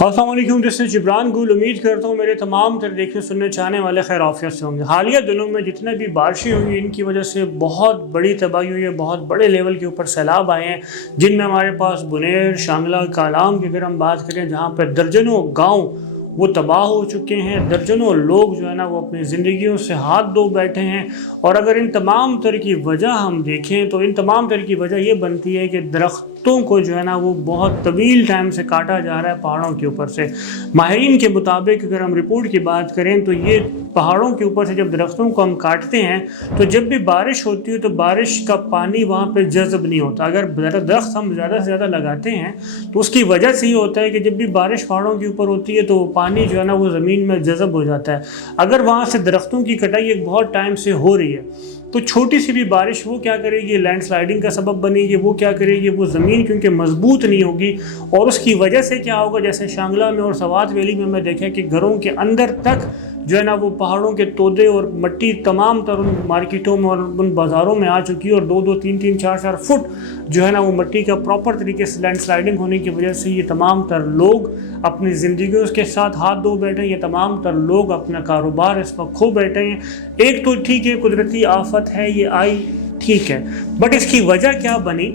अस्सलाम वालेकुम, this is Jibran गुल। उम्मीद करता हूँ मेरे तमाम तर देखने सुनने चाहने वाले खैर आफियत से होंगे। हालिया दिनों में जितने भी बारिशें हुई इनकी वजह से बहुत बड़ी तबाही हुई है, बहुत बड़े लेवल के ऊपर सैलाब आए हैं, जिनमें हमारे पास बुनेर, शांगला, कालाम की अगर हम बात करें जहाँ पर दर्जनों गाँव वो तबाह हो चुके हैं, दर्जनों लोग जो है ना वो अपनी ज़िंदगियों से हाथ धो बैठे हैं। और अगर इन तमाम तरह की वजह हम देखें तो इन तमाम तरह की वजह ये बनती है कि दरख्तों को जो है ना वो बहुत तवील टाइम से काटा जा रहा है पहाड़ों के ऊपर से। माहिरीन के मुताबिक अगर हम रिपोर्ट की बात करें तो ये पहाड़ों के ऊपर से जब दरख्तों को हम काटते हैं तो जब भी बारिश होती है तो बारिश का पानी वहाँ पे जज़ब नहीं होता। अगर दरख्त हम ज़्यादा से ज़्यादा लगाते हैं तो उसकी वजह से ये होता है कि जब भी बारिश पहाड़ों के ऊपर होती है तो पानी जो है ना वो ज़मीन में जज़ब हो जाता है। अगर वहाँ से दरख्तों की कटाई एक बहुत टाइम से हो रही है तो छोटी सी भी बारिश वो क्या करेगी, लैंड स्लाइडिंग का सबब बनेगी। वो क्या करेगी, वो ज़मीन क्योंकि मजबूत नहीं होगी और उसकी वजह से क्या होगा, जैसे शांगला में और सवात वैली में मैं देखा कि घरों के अंदर तक जो है ना वो पहाड़ों के तोदे और मिट्टी तमाम तर उन मार्केटों में और उन बाज़ारों में आ चुकी है और 2-2, 3-3, 4-4 फुट जो है ना वो मिट्टी का प्रॉपर तरीके से लैंड स्लाइडिंग होने की वजह से ये तमाम तर लोग अपनी ज़िंदगियों के साथ हाथ धो बैठे हैं। ये तमाम तर लोग अपना कारोबार इस वक्त खो बैठे हैं। एक तो ठीक है कुदरती आफत है, ये आई ठीक है, बट इसकी वजह क्या बनी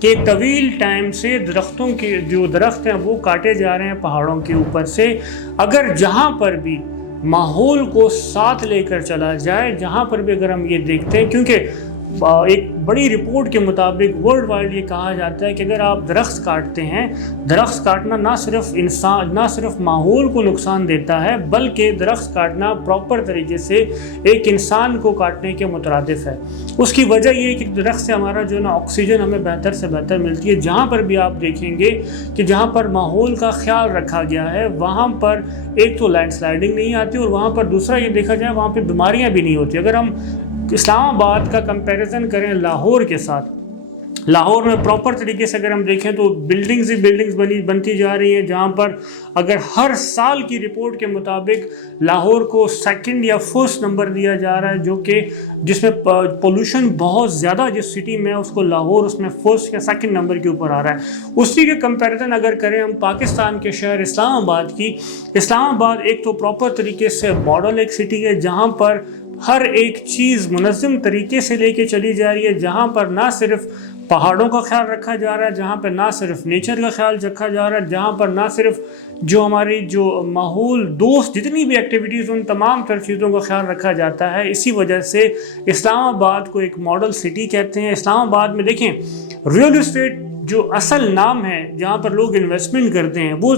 कि एक तवील टाइम से दरख्तों के जो दरख्त हैं वो काटे जा रहे हैं पहाड़ों के ऊपर से। अगर जहाँ पर भी माहौल को साथ लेकर चला जाए, जहाँ पर भी अगर हम ये देखते हैं, क्योंकि एक बड़ी रिपोर्ट के मुताबिक वर्ल्ड वाइड ये कहा जाता है कि अगर आप दरख्त काटते हैं, दरख्त काटना ना सिर्फ माहौल को नुकसान देता है बल्कि दरख्त काटना प्रॉपर तरीके से एक इंसान को काटने के मुतरादिफ है। उसकी वजह ये है कि दरख्त से हमारा जो है ना ऑक्सीजन हमें बेहतर से बेहतर मिलती है। जहाँ पर भी आप देखेंगे कि जहाँ पर माहौल का ख्याल रखा गया है वहाँ पर एक तो लैंड स्लाइडिंग नहीं आती और वहाँ पर दूसरा ये देखा जाए वहाँ पर बीमारियाँ भी नहीं होती। अगर हम इस्लामाबाद का कंपैरिजन करें लाहौर के साथ, लाहौर में प्रॉपर तरीके से अगर हम देखें तो बिल्डिंग्स ही बिल्डिंग्स बनती जा रही हैं, जहाँ पर अगर हर साल की रिपोर्ट के मुताबिक लाहौर को सेकंड या फर्स्ट नंबर दिया जा रहा है, जो कि जिसमें पोल्यूशन बहुत ज़्यादा जिस सिटी में है उसको लाहौर उसमें फर्स्ट या सेकंड नंबर के ऊपर आ रहा है। उसी के कंपैरिजन अगर करें हम पाकिस्तान के शहर इस्लामाबाद की, इस्लामाबाद एक तो प्रॉपर तरीके से मॉडल एक सिटी है जहाँ पर हर एक चीज़ मुनज़्ज़म तरीके से लेके चली जा रही है, जहाँ पर ना सिर्फ पहाड़ों का ख्याल रखा जा रहा है, जहाँ पर ना सिर्फ नेचर का ख्याल रखा जा रहा है, जहाँ पर ना सिर्फ जो हमारी जो माहौल दोस्त जितनी भी एक्टिविटीज़ उन तमाम तर चीज़ों का ख्याल रखा जाता है। इसी वजह से इस्लामाबाद को एक मॉडल सिटी कहते हैं। इस्लामाबाद में देखें रियल इस्टेट जो असल नाम है जहाँ पर लोग इन्वेस्टमेंट करते हैं वो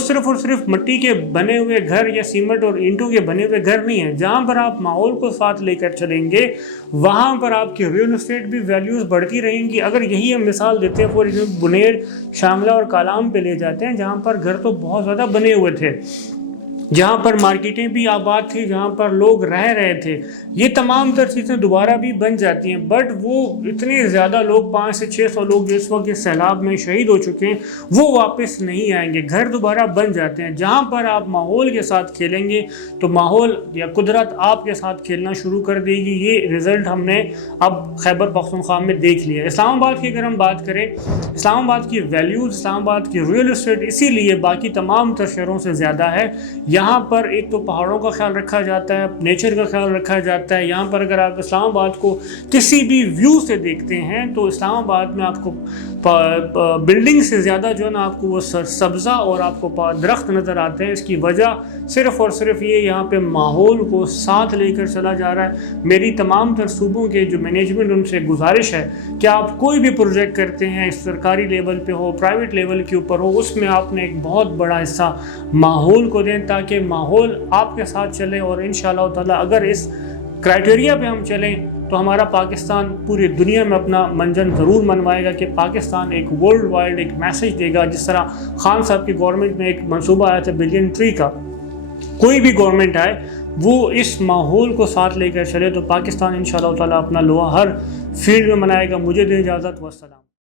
सिर्फ और सिर्फ मिट्टी के बने हुए घर या सीमेंट और ईंटों के बने हुए घर नहीं है। जहाँ पर आप माहौल को साथ लेकर चलेंगे वहाँ पर आपकी रियल इस्टेट भी वैल्यूज़ बढ़ती रहेंगी। अगर यही हम मिसाल देते हैं फॉर एग्जाम्पल बुनेर, शांगला और कालाम पे ले जाते हैं जहाँ पर घर तो बहुत ज़्यादा बने हुए थे, जहाँ पर मार्केटें भी आबाद थी, जहाँ पर लोग रह रहे थे, ये तमाम तर चीज़ें दोबारा भी बन जाती हैं। बट वो इतने ज़्यादा लोग 500 से 600 लोग जिस वक्त इस सैलाब में शहीद हो चुके हैं वो वापस नहीं आएंगे, घर दोबारा बन जाते हैं। जहाँ पर आप माहौल के साथ खेलेंगे तो माहौल या कुदरत आपके साथ खेलना शुरू कर देगी। ये रिज़ल्ट हमने अब खैबर पख्तूनख्वा में देख लिया। इस्लामाबाद की अगर हम बात करें, इस्लामाबाद की वैल्यूज़, इस्लामाबाद की रियल इस्टेट इसीलिए बाकी तमाम तर शहरों से ज़्यादा है। यहाँ पर एक तो पहाड़ों का ख्याल रखा जाता है, नेचर का ख्याल रखा जाता है। यहाँ पर अगर आप इस्लामाबाद को किसी भी व्यू से देखते हैं तो इस्लामाबाद में आपको बिल्डिंग से ज़्यादा जो है ना आपको वो सब्ज़ा और आपको दरख्त नज़र आते हैं। इसकी वजह सिर्फ़ और सिर्फ ये यहाँ पे माहौल को साथ लेकर चला जा रहा है। मेरी तमाम तर सूबों के जो मैनेजमेंट उनसे गुजारिश है कि आप कोई भी प्रोजेक्ट करते हैं, सरकारी लेवल पे हो, प्राइवेट लेवल के ऊपर हो, उसमें आपने एक बहुत बड़ा हिस्सा माहौल को दें ताकि माहौल आपके साथ चले। और इंशाअल्लाह ताला अगर इस क्राइटेरिया पे हम चलें तो हमारा पाकिस्तान पूरी दुनिया में अपना मंजन ज़रूर मनवाएगा कि पाकिस्तान एक वर्ल्ड वाइड एक मैसेज देगा। जिस तरह खान साहब की गवर्नमेंट में एक मंसूबा आया था बिलियन ट्री का, कोई भी गवर्नमेंट आए वो इस माहौल को साथ लेकर चले तो पाकिस्तान इंशाअल्लाह ताला अपना लोहा हर फील्ड में मनाएगा। मुझे दे इजाज़त, वस्सलाम।